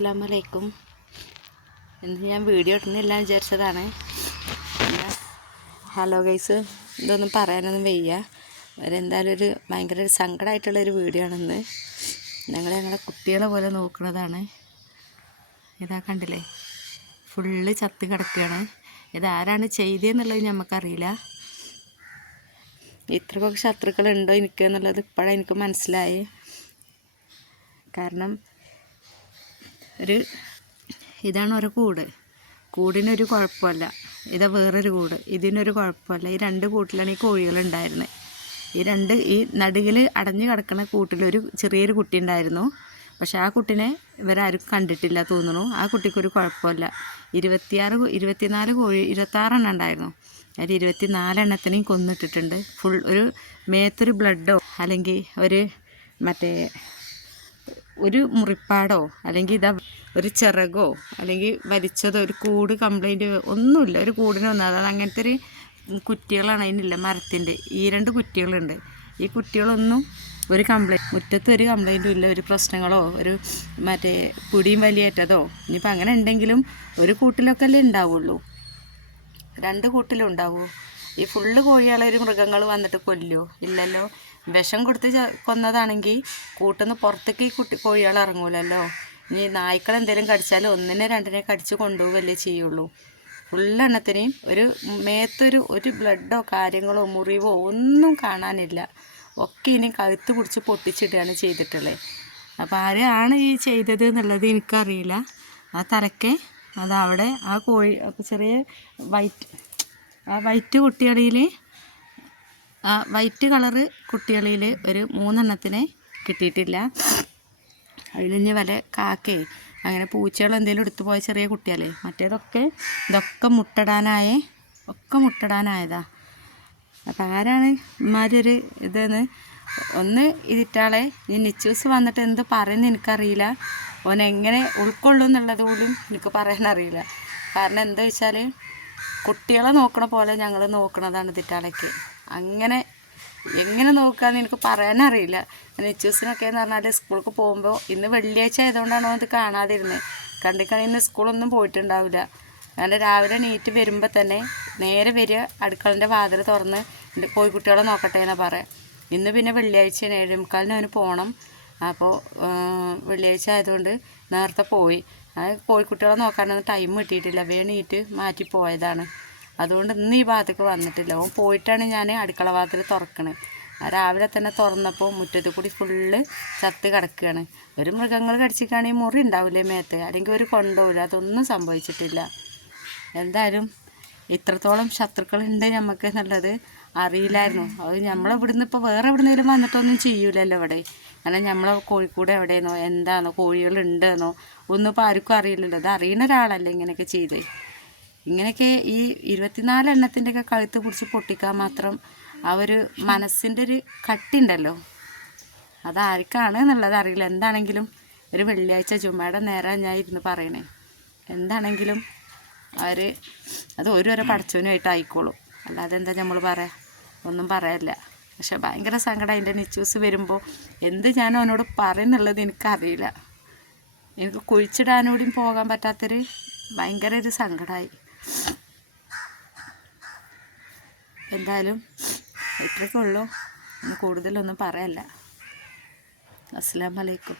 അസ്സാം വലൈക്കും ഇന്ന് ഞാൻ വീഡിയോ ഇടുന്നില്ല വിചാരിച്ചതാണ്. ഹലോ ഗൈസ് ഇതൊന്നും പറയാനൊന്നും വയ്യ. അവരെന്തായാലും ഒരു ഭയങ്കര ഒരു സങ്കടമായിട്ടുള്ളൊരു വീഡിയോ ആണെന്ന് ഞങ്ങൾ ഞങ്ങളുടെ കുട്ടികളെ പോലെ നോക്കുന്നതാണ് ഇതാ കണ്ടില്ലേ? ഫുള്ള് ചത്ത് കിടക്കുകയാണ് ഇതാരാണ് ചെയ്തതെന്നുള്ളത് നമുക്കറിയില്ല ഇത്രയൊക്കെ ശത്രുക്കളുണ്ടോ എനിക്ക് എന്നുള്ളത് ഇപ്പോഴാണ് എനിക്ക് മനസ്സിലായി. കാരണം ഒരു ഇതാണ് ഒരു കൂട്. കൂടിനൊരു കുഴപ്പമല്ല. ഇതാ വേറൊരു കൂട്. ഇതിനൊരു കുഴപ്പമല്ല. ഈ രണ്ട് കൂട്ടിലാണ് ഈ കോഴികളുണ്ടായിരുന്നത് ഈ രണ്ട് ഈ നടുകിൽ അടഞ്ഞു കിടക്കുന്ന കൂട്ടിലൊരു ചെറിയൊരു കുട്ടി ഉണ്ടായിരുന്നു. പക്ഷെ ആ കുട്ടിനെ ഇവരാരും കണ്ടിട്ടില്ല തോന്നുന്നു. ആ കുട്ടിക്കൊരു കുഴപ്പമില്ല. ഇരുപത്തിയാറ് ഇരുപത്തിനാല് കോഴി ഇരുപത്താറെണ്ണം ഉണ്ടായിരുന്നു. അതിൽ ഇരുപത്തിനാലെണ്ണത്തിനെയും കൊന്നിട്ടിട്ടുണ്ട്. ഫുൾ ഒരു മേത്തൊരു ബ്ലഡോ അല്ലെങ്കിൽ ഒരു മറ്റേ ഒരു മുറിപ്പാടോ അല്ലെങ്കിൽ ഇതാ ഒരു ചിറകോ അല്ലെങ്കിൽ വലിച്ചതോ ഒരു കൂട് കംപ്ലൈന്റ് ഒന്നുമില്ല. ഒരു കൂടിനൊന്നും അതായത് അങ്ങനത്തെ ഒരു കുറ്റികളാണ് അതിനില്ല മരത്തിന്റെ. ഈ രണ്ട് കുറ്റികളുണ്ട്. ഈ കുറ്റികളൊന്നും ഒരു കംപ്ലൈന്റ് മുറ്റത്ത് ഒരു കംപ്ലൈന്റും ഇല്ല ഒരു പ്രശ്നങ്ങളോ ഒരു മറ്റേ പിടിയും വലിയേറ്റതോ. ഇനിയിപ്പോൾ അങ്ങനെ ഉണ്ടെങ്കിലും ഒരു കൂട്ടിലൊക്കെ അല്ലേ ഉണ്ടാവുള്ളൂ. രണ്ട് കൂട്ടിലും ഉണ്ടാവൂ. ഈ ഫുള്ള് കോഴികളെ മൃഗങ്ങൾ വന്നിട്ട് കൊല്ലോ ഇല്ലല്ലോ. വിഷം കൊടുത്ത് കൊന്നതാണെങ്കിൽ കൂട്ടുന്ന പുറത്തേക്ക് കുട്ടി കോഴികൾ ഇറങ്ങൂലല്ലോ. ഇനി നായ്ക്കൾ എന്തെങ്കിലും കടിച്ചാൽ ഒന്നിനെ രണ്ടിനെ കടിച്ച് കൊണ്ടുപോകല്ലേ ചെയ്യുള്ളൂ. ഫുള്ളെണ്ണത്തിനെയും ഒരു മേത്തൊരു ഒരു ബ്ലഡോ കാര്യങ്ങളോ മുറിവോ ഒന്നും കാണാനില്ല. ഒക്കെ ഇനി കഴുത്ത് പിടിച്ച് പൊട്ടിച്ചിടുകയാണ് ചെയ്തിട്ടുള്ളത്. അപ്പോൾ ആരാണ് ഈ ചെയ്തത് എന്നുള്ളത് എനിക്കറിയില്ല. ആ തലക്കെ അതവിടെ ആ കോഴി ചെറിയ വൈറ്റ് ആ വൈറ്റ് ആ വൈറ്റ് കളറ് കുട്ടികളിൽ ഒരു മൂന്നെണ്ണത്തിനെ കിട്ടിയിട്ടില്ല. അതിലിഞ്ഞ് വല കാക്കേ അങ്ങനെ പൂച്ചകൾ എന്തെങ്കിലും എടുത്തു പോയ ചെറിയ കുട്ടിയല്ലേ മറ്റേതൊക്കെ ഇതൊക്കെ മുട്ടടാനായേ ഒക്കെ മുട്ടടാനായതാ. അപ്പം ആരാണ് ഇമാരൊരു ഇതെന്ന്? ഒന്ന് ഇതിട്ടാളെ ഈ നിച്ചൂസ് വന്നിട്ട് എന്ത് പറയുന്നു എനിക്കറിയില്ല. ഓൻ എങ്ങനെ ഉൾക്കൊള്ളും എന്നുള്ളത് പോലും എനിക്ക് പറയാനറിയില്ല. കാരണം എന്താ വെച്ചാൽ കുട്ടികളെ നോക്കണ പോലെ ഞങ്ങൾ നോക്കണതാണ് ഇതിട്ടാളേക്ക് അങ്ങനെ എങ്ങനെ നോക്കാന്ന് എനിക്ക് പറയാനറിയില്ല. നിച്ചൂസിനൊക്കെ എന്ന് പറഞ്ഞാൽ സ്കൂൾക്ക് പോകുമ്പോൾ ഇന്ന് വെള്ളിയാഴ്ച ആയതുകൊണ്ടാണ് അത് കാണാതിരുന്നത് കണ്ടിക്കണ ഇന്ന് സ്കൂളൊന്നും പോയിട്ടുണ്ടാവില്ല. അങ്ങനെ രാവിലെ നീറ്റ് വരുമ്പോൾ തന്നെ നേരെ വരിക അടുക്കളന്റെ വാതിൽ തുറന്ന് എന്റെ കോഴിക്കുട്ടികളെ നോക്കട്ടെ എന്നാ പറയാം. ഇന്ന് പിന്നെ വെള്ളിയാഴ്ച ഏഴുമുക്കാലിന് അവന് പോകണം അപ്പോൾ വെള്ളിയാഴ്ച ആയതുകൊണ്ട് നേരത്തെ പോയി. ആ കോഴിക്കുട്ടികളെ നോക്കാനൊന്നും ടൈം കിട്ടിയിട്ടില്ല. വേണീറ്റ് മാറ്റി പോയതാണ്. അതുകൊണ്ട് ഇന്ന് ഈ ഭാഗത്തേക്ക് വന്നിട്ടില്ല. ഓൻ പോയിട്ടാണ് ഞാൻ അടുക്കള ഭാഗത്തിൽ തുറക്കണേ. രാവിലെ തന്നെ തുറന്നപ്പോൾ മുറ്റത്ത് കൂടി ഫുള്ള് ചത്ത് കിടക്കുകയാണ് ഒരു മൃഗങ്ങൾ കടിച്ചിട്ടാണെങ്കിൽ മുറി ഉണ്ടാവില്ലേ മേത്ത്? അല്ലെങ്കിൽ ഒരു കൊണ്ടുപോകില്ല അതൊന്നും സംഭവിച്ചിട്ടില്ല. എന്തായാലും ഇത്രത്തോളം ശത്രുക്കളുണ്ട് നമുക്ക് എന്നുള്ളത് അറിയില്ലായിരുന്നു. അത് നമ്മളെ ഇവിടുന്ന് ഇപ്പോൾ വേറെ എവിടുന്നേലും വന്നിട്ടൊന്നും ചെയ്യൂലല്ലോ ഇവിടെ. കാരണം നമ്മളെ കോഴിക്കോട് എവിടെയെന്നോ എന്താണോ കോഴികളുണ്ടെന്നോ ഒന്നും ഇപ്പോൾ ആർക്കും അറിയില്ലല്ലോ. അത് അറിയുന്ന ഒരാളല്ലേ ഇങ്ങനെയൊക്കെ ചെയ്ത്? ഇങ്ങനെയൊക്കെ ഈ ഇരുപത്തിനാല് എണ്ണത്തിന്റെയൊക്കെ കഴുത്ത് പിടിച്ച് പൊട്ടിക്കാൻ മാത്രം ആ ഒരു മനസ്സിന്റെ ഒരു കട്ടിണ്ടല്ലോ. അതാർക്കാണ് എന്നുള്ളത് അറിയില്ല. എന്താണെങ്കിലും ഒരു വെള്ളിയാഴ്ച ചുമ്മയുടെ നേരം ഞാൻ ഇരുന്ന് പറയണേ. എന്താണെങ്കിലും അവർ അത് ഓരോരോ പഠിച്ചവനുമായിട്ട് ആയിക്കോളും. അല്ലാതെ എന്താ നമ്മൾ പറയാ? ഒന്നും പറയല്ല. പക്ഷെ ഭയങ്കര സങ്കടം അതിന്റെ നിച്ചൂസ് വരുമ്പോൾ എന്ത് ഞാൻ അവനോട് പറയുന്നുള്ളത് എനിക്കറിയില്ല. എനിക്ക് കുഴിച്ചിടാനോടും പോകാൻ പറ്റാത്തൊരു ഭയങ്കര ഒരു സങ്കടമായി. എന്തായാലും ഇത്രയൊക്കെ ഉള്ളൂ ഇനി കൂടുതലൊന്നും പറയല്ല. അസ്സാം വലൈക്കും